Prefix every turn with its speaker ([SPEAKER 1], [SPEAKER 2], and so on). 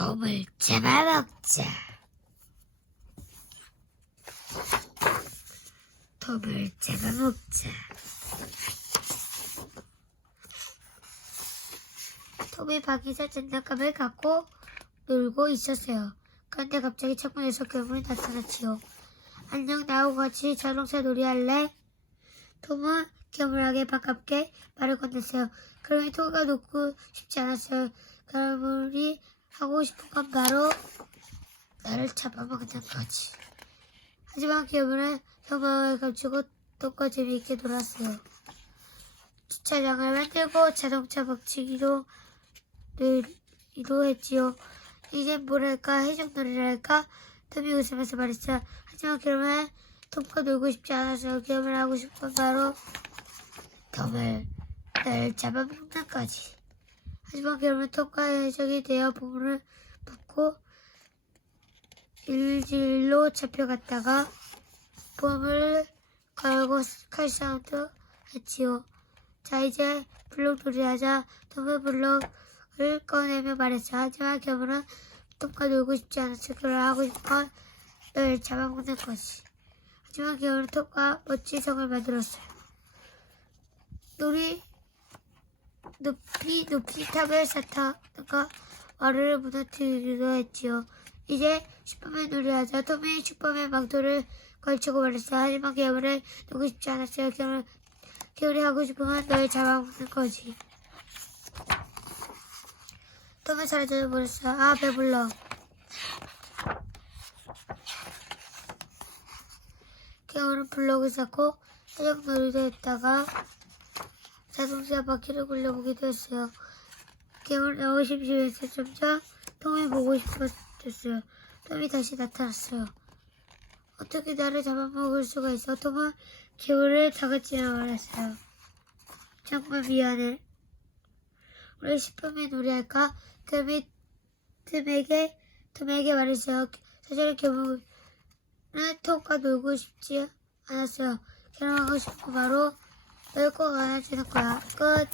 [SPEAKER 1] 돔을 잡아먹자. 돔을 잡아먹자. 톰이 방에서 장난감을 갖고 놀고 있었어요. 그런데 갑자기 창문에서 괴물이 나타났지요. 안녕 나하고 같이 자동차 놀이 할래? 톰은 괴물에게 반갑게 말을 건넸어요. 그러니 톰가 놓고 싶지 않았어요. 괴물이 하고 싶은 건 바로 나를 잡아먹는 거지. 하지만 괴물은 혐오를 감추고 톰과 재미있게 놀았어요. 주차장을 만들고 자동차 박치기로 를 했지요. 이제 뭐랄까 해적놀이를 할까? 톰이 웃으면서 말했어요. 하지만 괴물은 톰과 놀고 싶지 않아서 괴물 하고 싶은 건 바로 톰을 날 잡아먹는 거지. 하지만 괴물은 톰과 해적이 되어 보물을 붙고 일질로 잡혀갔다가 보물을 걸고 칼싸움도 했지요. 자 이제 블록 놀이 하자. 톰은 블록을 꺼내며 말했어요. 하지만 괴물은 톰과 놀고 싶지 않아서 그걸 하고 싶은 널 잡아먹는 거지. 하지만 괴물은 톰과 멋진 성을 만들었어요. 놀이 높이 높이 탑을 쌓다가 와르를 무너뜨리기도 했지요. 이제 슈퍼맨 놀이하자. 톰이 슈퍼맨 망토를 걸치고 말했어요. 하지만 괴물은 놀고 싶지 않았어요. 괴물, 괴물이 하고 싶으면 널 잡아먹는 거지. 톰은 사라져 버렸어요. 아 배불러. 괴물은 블록을 쌓고 해적 놀이도 했다가 자동차 바퀴를 굴려보기도 했어요. 괴물 너무 심심해서 점점 톰이 보고 싶어졌어요. 톰이 다시 나타났어요. 어떻게 나를 잡아먹을 수가 있어? 톰은 괴물을 다그치며 말했어요. 정말 미안해. 우리 슈퍼맨 놀이할까? 괴물이 톰에게, 톰에게 말했어요. 사실은 괴물은 톰과 놀고 싶지 않았어요. 괴물하고 싶고 바로 널꼭 안아주는 거야. 끝.